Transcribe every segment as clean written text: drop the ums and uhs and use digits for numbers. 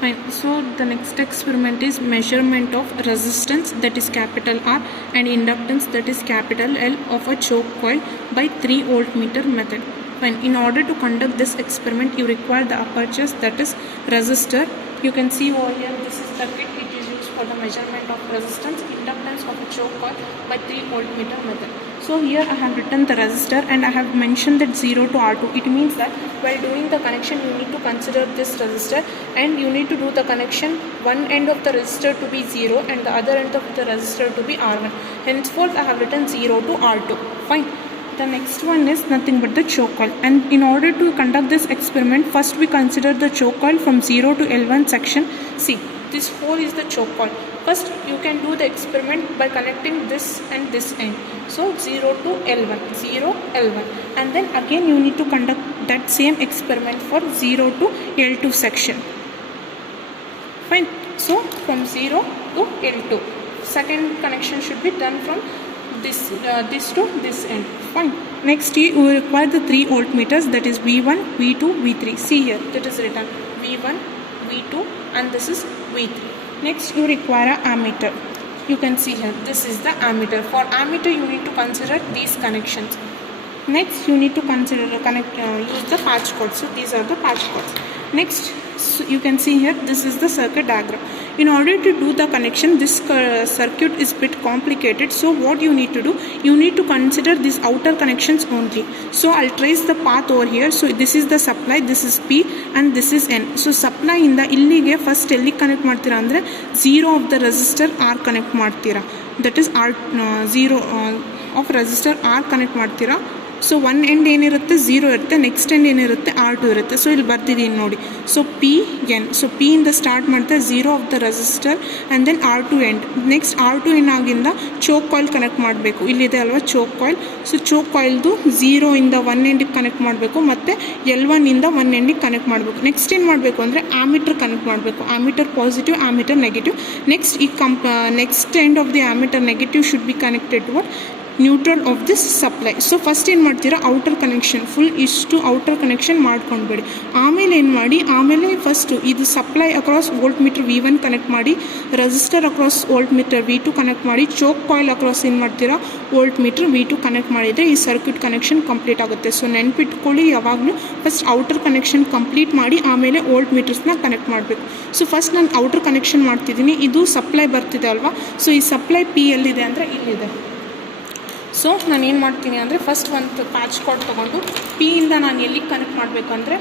Fine. So the next experiment is measurement of resistance, that is capital R, and inductance, that is capital L, of a choke coil by 3 voltmeter method. Fine. In order to conduct this experiment, you require the apertures, that is resistor. You can see over here, this is circuit. It is used for the measurement of resistance, inductance of a choke coil by 3 voltmeter method. So here I have written the resistor and I have mentioned that 0 to R2. It means that while doing the connection, you need to consider this resistor and you need to do the connection, one end of the resistor to be 0 and the other end of the resistor to be R1. Henceforth I have written 0 to R2. Fine. The next one is nothing but the choke coil, and in order to conduct this experiment, first we consider the choke coil from 0 to L1 section. See, this hole is the choke coil. First you can do the experiment by connecting this and this end. So 0 to L1, 0, L1, and then again you need to conduct that same experiment for 0 to L2 section. Fine. So from 0 to L2, second connection should be done from this to this end. Fine. Next you require the 3 voltmeters, that is V1, V2, V3. See here, that is written V1, V2, and this is V3. Next you require an ammeter. You can see here, this is the ammeter. For ammeter you need to consider these connections. Next you need to consider use the patch cords. So these are the patch cords. Next, so you can see here, this is the circuit diagram. In order to do the connection, this circuit is bit complicated. So what you need to do, you need to consider these outer connections only. So I'll trace the path over here. So this is the supply, this is P and this is N. So supply in the illige first elli connect ಮಾಡ್ತೀರಾ ಅಂದ್ರೆ 0 of the resistor R connect ಮಾಡ್ತೀರಾ. That is R 0 of resistor R connect ಮಾಡ್ತೀರಾ. So one end ಏನಿರುತ್ತೆ 0 ಇರುತ್ತೆ, next end ಏನಿರುತ್ತೆ R2 ಇರುತ್ತೆ. So ಇಲ್ಲಿ ಬರ್ತಿದ್ದೀನಿ ನೋಡಿ. So P N, so P ಇಂದ ಸ್ಟಾರ್ಟ್ ಮಾಡ್ತಾ 0 of the resistor and then R2 end. Next R2 end ಆಗಿಂದ ಚೋಕ್ ಕಾಯಿಲ್ ಕನೆಕ್ಟ್ ಮಾಡಬೇಕು. ಇಲ್ಲಿದೆ ಅಲ್ವಾ ಚೋಕ್ ಕಾಯಿಲ್. ಸೊ ಚೋಕ್ ಕಾಯಿಲ್ದು 0 ಇಂದ 1 ಎಂಡಿಗೆ ಕನೆಕ್ಟ್ ಮಾಡಬೇಕು ಮತ್ತು L1 ಇಂದ 1 ಎಂಡಿಗೆ ಕನೆಕ್ಟ್ ಮಾಡಬೇಕು. ನೆಕ್ಸ್ಟ್ ಏನು ಮಾಡಬೇಕು ಅಂದರೆ ಆಮೀಟರ್ ಕನೆಕ್ಟ್ ಮಾಡಬೇಕು. Ammeter positive, ammeter negative. Next ಈ next end of the ammeter negative should be connected to what neutral of this supply. So first ಏನು ಮಾಡ್ತೀರಾ, ಔಟರ್ ಕನೆಕ್ಷನ್ ಫುಲ್ ಇಷ್ಟು ಔಟರ್ ಕನೆಕ್ಷನ್ ಮಾಡ್ಕೊಂಡ್ಬೇಡಿ. ಆಮೇಲೆ ಏನು ಮಾಡಿ, ಆಮೇಲೆ ಫಸ್ಟು ಇದು supply across voltmeter V1 connect ಮಾಡಿ, resistor across voltmeter V2 connect ಮಾಡಿ, ಚೋಕ್ ಕಾಯಿಲ್ ಅಕ್ರಾಸ್ ಏನು ಮಾಡ್ತೀರಾ ವೋಲ್ಟ್ ಮೀಟರ್ V2 ಕನೆಕ್ಟ್ ಮಾಡಿದರೆ ಈ ಸರ್ಕ್ಯೂಟ್ ಕನೆಕ್ಷನ್ ಕಂಪ್ಲೀಟ್ ಆಗುತ್ತೆ. ಸೊ ನೆನ್ಪಿಟ್ಕೊಳ್ಳಿ, ಯಾವಾಗಲೂ ಫಸ್ಟ್ ಔಟರ್ ಕನೆಕ್ಷನ್ ಕಂಪ್ಲೀಟ್ ಮಾಡಿ ಆಮೇಲೆ ವೋಲ್ಟ್ ಮೀಟರ್ಸ್ನ ಕನೆಕ್ಟ್ ಮಾಡಬೇಕು. ಸೊ ಫಸ್ಟ್ ನಾನು ಔಟರ್ ಕನೆಕ್ಷನ್ ಮಾಡ್ತಿದ್ದೀನಿ. ಇದು ಸಪ್ಲೈ ಬರ್ತಿದೆ ಅಲ್ವಾ. ಸೊ ಈ ಸಪ್ಲೈ P ಎಲ್ಲಿದೆ ಅಂದರೆ ಇಲ್ಲಿದೆ. ಸೊ ನಾನು ಏನು ಮಾಡ್ತೀನಿ ಅಂದರೆ ಫಸ್ಟ್ ಒಂದು ಪ್ಯಾಚ್ ಕಾರ್ಡ್ ತೊಗೊಂಡು ಪಿಯಿಂದ ನಾನು ಎಲ್ಲಿಗೆ ಕನೆಕ್ಟ್ ಮಾಡಬೇಕು ಅಂದರೆ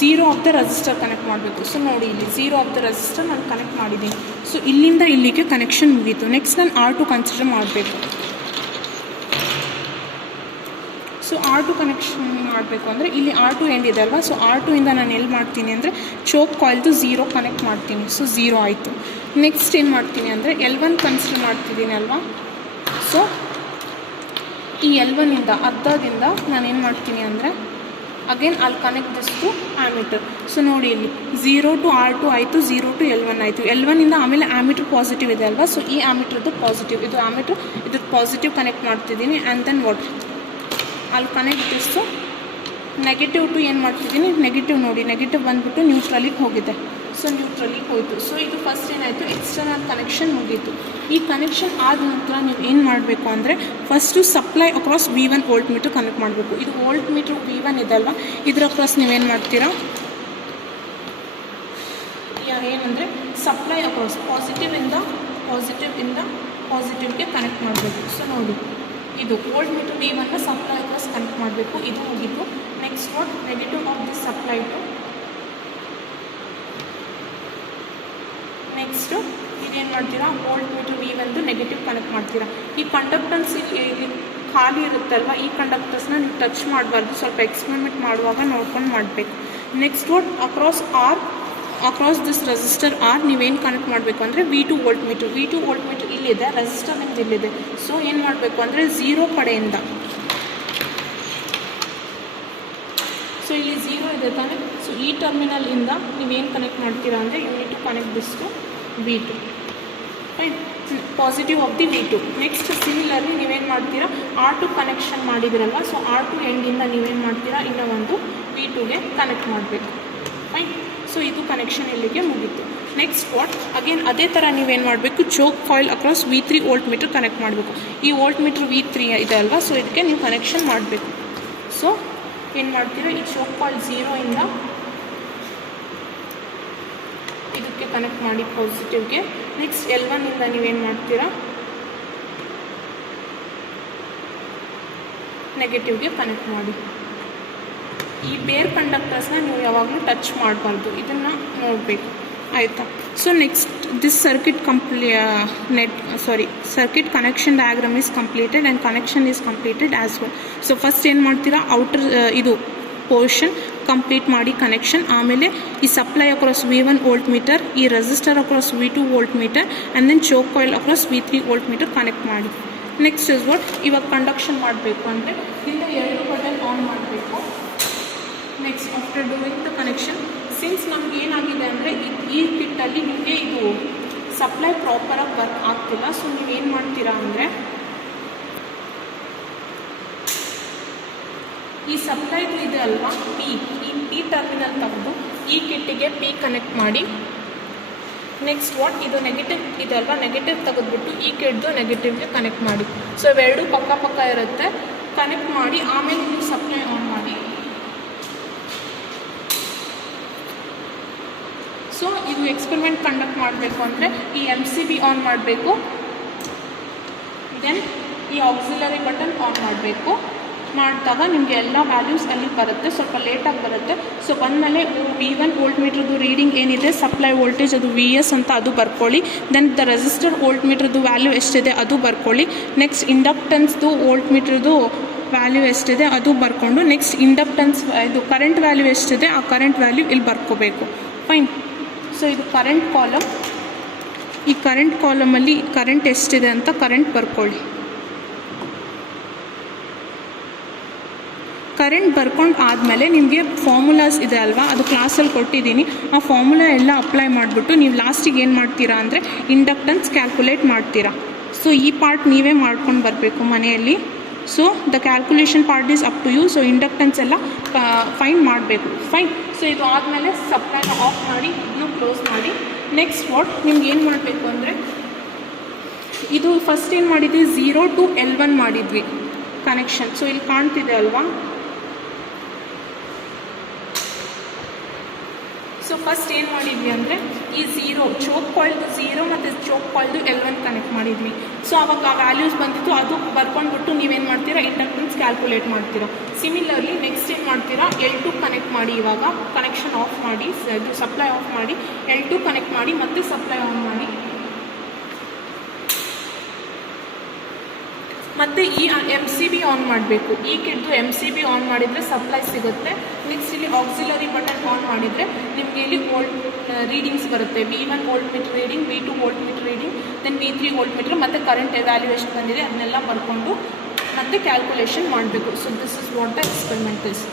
0 ಆಫ್ ದ ರೆಸಿಸ್ಟರ್ ಕನೆಕ್ಟ್ ಮಾಡಬೇಕು. ಸೊ ನೋಡಿ ಇಲ್ಲಿ 0 ಆಫ್ ದ ರೆಸಿಸ್ಟರ್ ನಾನು ಕನೆಕ್ಟ್ ಮಾಡಿದ್ದೀನಿ. ಸೊ ಇಲ್ಲಿಂದ ಇಲ್ಲಿಗೆ ಕನೆಕ್ಷನ್ ಮುಗೀತು. ನೆಕ್ಸ್ಟ್ ನಾನು R2 ಕನ್ಸಿಡರ್ ಮಾಡಬೇಕು. ಸೊ R2 ಕನೆಕ್ಷನ್ ಮಾಡಬೇಕು ಅಂದರೆ ಇಲ್ಲಿ R2 ಎಂಡ್ ಇದೆ ಅಲ್ವಾ. ಸೊ R2 ಇಂದ ನಾನು ಎಲ್ಲಿ ಮಾಡ್ತೀನಿ ಅಂದರೆ ಚೋಕ್ ಕಾಯಿಲ್ದು 0 ಕನೆಕ್ಟ್ ಮಾಡ್ತೀನಿ. ಸೊ 0 ಆಯಿತು. ನೆಕ್ಸ್ಟ್ ಏನು ಮಾಡ್ತೀನಿ ಅಂದರೆ L1 ಕನ್ಸಿಡರ್ ಮಾಡ್ತಿದ್ದೀನಿ ಅಲ್ವಾ. ಸೊ ಈ L1 ಇಂದ ಅರ್ಧದಿಂದ ನಾನೇನು ಮಾಡ್ತೀನಿ ಅಂದರೆ ಅಗೇನ್ ಅಲ್ಲಿ connect this to ammeter. So ನೋಡಿ ಇಲ್ಲಿ 0 ಟು R2 ಆಯಿತು, 0 ಟು L1 ಆಯಿತು. L1 ಇಂದ ಆಮೇಲೆ ಆಮೀಟರ್ ಪಾಸಿಟಿವ್ ಇದೆ ಅಲ್ವಾ. ಸೊ ಈ ಆಮೀಟರ್ದು ಪಾಸಿಟಿವ್, ಇದು ಆಮೀಟರ್, ಇದು ಪಾಸಿಟಿವ್ ಕನೆಕ್ಟ್ ಮಾಡ್ತಿದ್ದೀನಿ. ಆ್ಯಂಡ್ ದೆನ್ ವಾಟ್ ಅಲ್ಲಿ connect this to negative to ಏನು ಮಾಡ್ತಿದ್ದೀನಿ, ನೆಗೆಟಿವ್ ನೋಡಿ, ನೆಗೆಟಿವ್ ಬಂದುಬಿಟ್ಟು ನ್ಯೂಟ್ರಲಿಗೆ ಹೋಗಿದೆ. ಸೊ ನ್ಯೂಟ್ರಲಿಗೆ ಹೋಯಿತು. ಸೊ ಇದು ಫಸ್ಟ್ ಏನಾಯಿತು, ಎಕ್ಸ್ಟರ್ನಲ್ ಕನೆಕ್ಷನ್ ಮುಗೀತು. ಈ ಕನೆಕ್ಷನ್ ಆದ ನಂತರ ನೀವು ಏನು ಮಾಡಬೇಕು ಅಂದರೆ first supply across V1 voltmeter connect ಮಾಡಬೇಕು. ಇದು ವೋಲ್ಟ್ ಮೀಟ್ರ್ V1 ಇದಲ್ವ, ಇದರ ಅಕ್ರಾಸ್ ನೀವೇನು ಮಾಡ್ತೀರಾ, ಏನಂದರೆ ಸಪ್ಲೈ ಅಕ್ರಾಸ್ ಪಾಸಿಟಿವಿಂದ ಪಾಸಿಟಿವ್ಗೆ ಕನೆಕ್ಟ್ ಮಾಡಬೇಕು. ಸೊ ನೋಡಿ, ಇದು ವೋಲ್ಟ್ ಮೀಟರ್ V1ನ ಸಪ್ಲೈ ಅಕ್ರಾಸ್ ಕನೆಕ್ಟ್ ಮಾಡಬೇಕು. ಇದು ಮುಗೀತು. Next what, negative of this supply to next ಇದೇನು ಮಾಡ್ತೀರಾ, ವೋಲ್ಟ್ ಮೀಟರ್ V1ದು ನೆಗೆಟಿವ್ ಕನೆಕ್ಟ್ ಮಾಡ್ತೀರಾ. ಈ ಕಂಡಕ್ಟನ್ಸ್ ಇಲ್ಲಿ ಖಾಲಿ ಇರುತ್ತಲ್ವ, ಈ ಕಂಡಕ್ಟರ್ಸ್ನ ನೀವು ಟಚ್ ಮಾಡಬಾರ್ದು. ಸ್ವಲ್ಪ ಎಕ್ಸ್ಪೆರಿಮೆಂಟ್ ಮಾಡುವಾಗ ನೋಡ್ಕೊಂಡು ಮಾಡಬೇಕು. Next what, across this resistor R ನೀವೇನು ಕನೆಕ್ಟ್ ಮಾಡಬೇಕು ಅಂದರೆ V2 ವೋಲ್ಟ್ ಮೀಟರ್ ಇಲ್ಲಿದೆ, ರೆಸಿಸ್ಟರ್ ನಿಮ್ದು ಇಲ್ಲಿದೆ. ಸೊ ಏನು ಮಾಡಬೇಕು ಅಂದರೆ 0 ಕಡೆಯಿಂದ, ಸೊ ಇಲ್ಲಿ 0 ಇದೆ ತಾನೆ. ಸೊ ಈ ಟರ್ಮಿನಲಿಂದ ನೀವೇನು ಕನೆಕ್ಟ್ ಮಾಡ್ತೀರಾ ಅಂದರೆ you need to connect this to V2, right, positive of the V2. Next similarly ನೀವೇನು ಮಾಡ್ತೀರಾ, R2 ಕನೆಕ್ಷನ್ ಮಾಡಿದಿರಲ್ಲ. ಸೊ R2 ಎಂಡಿಂದ ನೀವೇನು ಮಾಡ್ತೀರಾ, ಇನ್ನೂ ಒಂದು V2ಗೆ ಕನೆಕ್ಟ್ ಮಾಡಬೇಕು. ಫೈನ್. ಸೊ ಇದು ಕನೆಕ್ಷನ್ ಇಲ್ಲಿಗೆ ಮುಗೀತು. ನೆಕ್ಸ್ಟ್ ವಾಟ್ ಅಗೇನ್ ಅದೇ ಥರ ನೀವೇನು ಮಾಡಬೇಕು, choke coil across V3 voltmeter connect ಮಾಡಬೇಕು. ಈ ವೋಲ್ಟ್ ಮೀಟ್ರ್ V3 ಇದೆ ಅಲ್ವಾ, ಸೊ ಇದಕ್ಕೆ ನೀವು ಕನೆಕ್ಷನ್ ಮಾಡಬೇಕು. ಸೊ ಏನು ಮಾಡ್ತೀರಾ, ಈ ಚೋಕ್ ಕಾಯಿಲ್ 0 ಇದಕ್ಕೆ ಕನೆಕ್ಟ್ ಮಾಡಿ ಪಾಸಿಟಿವ್ಗೆ. ನೆಕ್ಸ್ಟ್ L1 ನೀವೇನು ಮಾಡ್ತೀರಾ, ನೆಗೆಟಿವ್ಗೆ ಕನೆಕ್ಟ್ ಮಾಡಿ. ಈ ಬೇರ್ ಕಂಡಕ್ಟರ್ಸ್ನ ನೀವು ಯಾವಾಗಲೂ ಟಚ್ ಮಾಡಬಾರ್ದು, ಇದನ್ನು ನೋಡಬೇಕು, ಆಯಿತಾ. So next this circuit connection diagram is completed and connection is completed as well. So first ಏನು ಮಾಡ್ತೀರಾ, ಔಟರ್ ಇದು ಪೋರ್ಷನ್ ಕಂಪ್ಲೀಟ್ ಮಾಡಿ ಕನೆಕ್ಷನ್. ಆಮೇಲೆ ಈ supply across V1 voltmeter, ಈ resistor across V2 voltmeter and then choke coil across V3 voltmeter connect ಮಾಡಿ. Next is what, ಇವಾಗ conduction ಮಾಡಬೇಕು ಅಂದರೆ ಇಂದ 2 ಬಟನ್ ಆನ್ ಮಾಡಬೇಕು. Next after doing the connection, since ನಮ್ಗೆ ಏನಾಗಿದೆ ಅಂದರೆ ಈ ಕಿಟ್ಟಲ್ಲಿ ನಿಮಗೆ ಇದು ಸಪ್ಲೈ ಪ್ರಾಪರಾಗಿ ವರ್ಕ್ ಆಗ್ತಿಲ್ಲ. ಸೊ ನೀವೇನು ಮಾಡ್ತೀರಾ ಅಂದರೆ ಈ ಸಪ್ಲೈದು ಇದೆ ಅಲ್ವಾ ಈ P ಟರ್ಮಿನಲ್ ತೆಗೆದು ಈ ಕಿಟ್ಟಿಗೆ P ಕನೆಕ್ಟ್ ಮಾಡಿ. ನೆಕ್ಸ್ಟ್ ವಾಟ್, ಇದು ನೆಗೆಟಿವ್ ಇದೆ ಅಲ್ವಾ, ನೆಗೆಟಿವ್ ತೆಗೆದುಬಿಟ್ಟು ಈ ಕಿಡ್ದು ನೆಗೆಟಿವ್ಗೆ ಕನೆಕ್ಟ್ ಮಾಡಿ. ಸೊ ಇವೆರಡು ಪಕ್ಕ ಇರುತ್ತೆ, ಕನೆಕ್ಟ್ ಮಾಡಿ ಆಮೇಲೆ ನೀವು ಸಪ್ಲೈ ಆನ್ ಮಾಡಿ. ಸೊ ಇದು ಎಕ್ಸ್ಪೆರಿಮೆಂಟ್ ಕಂಡಕ್ಟ್ ಮಾಡಬೇಕು ಅಂದರೆ ಈ MCB ಆನ್ ಮಾಡಬೇಕು, ದೆನ್ ಈ ಆಕ್ಸಿಲರಿ ಬಟನ್ ಆನ್ ಮಾಡಬೇಕು. ಮಾಡಿದಾಗ ನಿಮಗೆ ಎಲ್ಲ ವ್ಯಾಲ್ಯೂಸ್ ಅಲ್ಲಿ ಬರುತ್ತೆ, ಸ್ವಲ್ಪ ಲೇಟಾಗಿ ಬರುತ್ತೆ. ಸೊ ಬಂದಮೇಲೆ V1 ವೋಲ್ಟ್ ಮೀಟ್ರದ್ದು ರೀಡಿಂಗ್ ಏನಿದೆ, ಸಪ್ಲೈ ವೋಲ್ಟೇಜ್ ಅದು VS ಅಂತ ಅದು ಬರ್ಕೊಳ್ಳಿ. ದೆನ್ ದ ರೆಸಿಸ್ಟರ್ ವೋಲ್ಟ್ ಮೀಟ್ರದ್ದು ವ್ಯಾಲ್ಯೂ ಎಷ್ಟಿದೆ ಅದು ಬರ್ಕೊಳ್ಳಿ. ನೆಕ್ಸ್ಟ್ ಇಂಡಕ್ಟನ್ಸ್ದು ವೋಲ್ಟ್ ಮೀಟ್ರದ್ದು ವ್ಯಾಲ್ಯೂ ಎಷ್ಟಿದೆ ಅದು ಬರ್ಕೊಂಡು, ನೆಕ್ಸ್ಟ್ ಇಂಡಕ್ಟನ್ಸ್ ಇದು ಕರೆಂಟ್ ವ್ಯಾಲ್ಯೂ ಎಷ್ಟಿದೆ ಆ ಕರೆಂಟ್ ವ್ಯಾಲ್ಯೂ ಇಲ್ಲಿ ಬರ್ಕೋಬೇಕು. ಫೈನ್. ಸೊ ಇದು ಕರೆಂಟ್ ಕಾಲಮ್, ಈ ಕರೆಂಟ್ ಕಾಲಮಲ್ಲಿ ಕರೆಂಟ್ ಎಷ್ಟಿದೆ ಅಂತ ಕರೆಂಟ್ ಬರ್ಕೊಳ್ಳಿ. ಕರೆಂಟ್ ಬರ್ಕೊಂಡು ಆದಮೇಲೆ ನಿಮಗೆ ಫಾರ್ಮುಲಾಸ್ ಇದೆ ಅಲ್ವಾ, ಅದು ಕ್ಲಾಸಲ್ಲಿ ಕೊಟ್ಟಿದ್ದೀನಿ, ಆ ಫಾರ್ಮುಲಾ ಎಲ್ಲ ಅಪ್ಲೈ ಮಾಡಿಬಿಟ್ಟು ನೀವು ಲಾಸ್ಟಿಗೆ ಏನು ಮಾಡ್ತೀರಾ ಅಂದರೆ ಇಂಡಕ್ಟನ್ಸ್ ಕ್ಯಾಲ್ಕುಲೇಟ್ ಮಾಡ್ತೀರಾ. ಸೊ ಈ ಪಾರ್ಟ್ ನೀವೇ ಮಾಡ್ಕೊಂಡು ಬರಬೇಕು ಮನೆಯಲ್ಲಿ. So the calculation part is up to you. So inductance ಎಲ್ಲ ಫೈನ್ ಮಾಡಬೇಕು. ಫೈನ್. ಸೊ ಇದು ಆದಮೇಲೆ ಸಪ್ಲೈನ ಆಫ್ ಮಾಡಿ, ಇದನ್ನು ಕ್ಲೋಸ್ ಮಾಡಿ. ನೆಕ್ಸ್ಟ್ ವಾಟ್, ನಿಮ್ಗೆ ಏನು ಮಾಡಬೇಕು ಅಂದರೆ ಇದು ಫಸ್ಟ್ ಏನು ಮಾಡಿದ್ವಿ, 0 to L1 ಮಾಡಿದ್ವಿ ಕನೆಕ್ಷನ್. ಸೊ ಇಲ್ಲಿ ಕಾಣ್ತಿದೆ ಅಲ್ವಾ. ಸೊ ಫಸ್ಟ್ ಏನು ಮಾಡಿದ್ವಿ ಅಂದರೆ ಈ ಚೋಕ್ ಕಾಯಿಲ್ದು 0 ಮತ್ತು ಚೋಕ್ ಕಾಯಿಲ್ದು L1 ಕನೆಕ್ಟ್ ಮಾಡಿದ್ವಿ. ಸೊ ಅವಾಗ ಆ ವ್ಯಾಲ್ಯೂಸ್ ಬಂದಿತ್ತು, ಅದು ಬರ್ಕೊಂಡ್ಬಿಟ್ಟು ನೀವೇನು ಮಾಡ್ತೀರಾ, ಇಂಡಕ್ಟನ್ಸ್ ಕ್ಯಾಲ್ಕುಲೇಟ್ ಮಾಡ್ತೀರಾ. ಸಿಮಿಲರ್ಲಿ ನೆಕ್ಸ್ಟ್ ಏನು ಮಾಡ್ತೀರಾ, L2 ಕನೆಕ್ಟ್ ಮಾಡಿ. ಇವಾಗ ಕನೆಕ್ಷನ್ ಆಫ್ ಮಾಡಿ, ಇದು ಸಪ್ಲೈ ಆಫ್ ಮಾಡಿ, L2 ಕನೆಕ್ಟ್ ಮಾಡಿ, ಮತ್ತೆ ಸಪ್ಲೈ ಆನ್ ಮಾಡಿ. ಮತ್ತು ಈ MCB ಆನ್ ಮಾಡಬೇಕು. ಈ ಕಿಡ್ದು MCB ಆನ್ ಮಾಡಿದರೆ ಸಪ್ಲೈ ಸಿಗುತ್ತೆ. ನೆಕ್ಸ್ಟ್ ಇಲ್ಲಿ ಆಕ್ಸಿಲರಿ ಬಟನ್ ಆನ್ ಮಾಡಿದರೆ ನಿಮಗೆ ಇಲ್ಲಿ ವೋಲ್ಟ್ ರೀಡಿಂಗ್ಸ್ ಬರುತ್ತೆ. V1 voltmeter reading, V2 voltmeter reading, then V3 voltmeter, ಮತ್ತು ಕರೆಂಟ್ ವ್ಯಾಲ್ಯೂ ಎಷ್ಟು ಬಂದಿದೆ ಅದನ್ನೆಲ್ಲ ಬರ್ಕೊಂಡು ಮತ್ತೆ ಕ್ಯಾಲ್ಕುಲೇಷನ್ ಮಾಡಬೇಕು. So this is what the experiment is.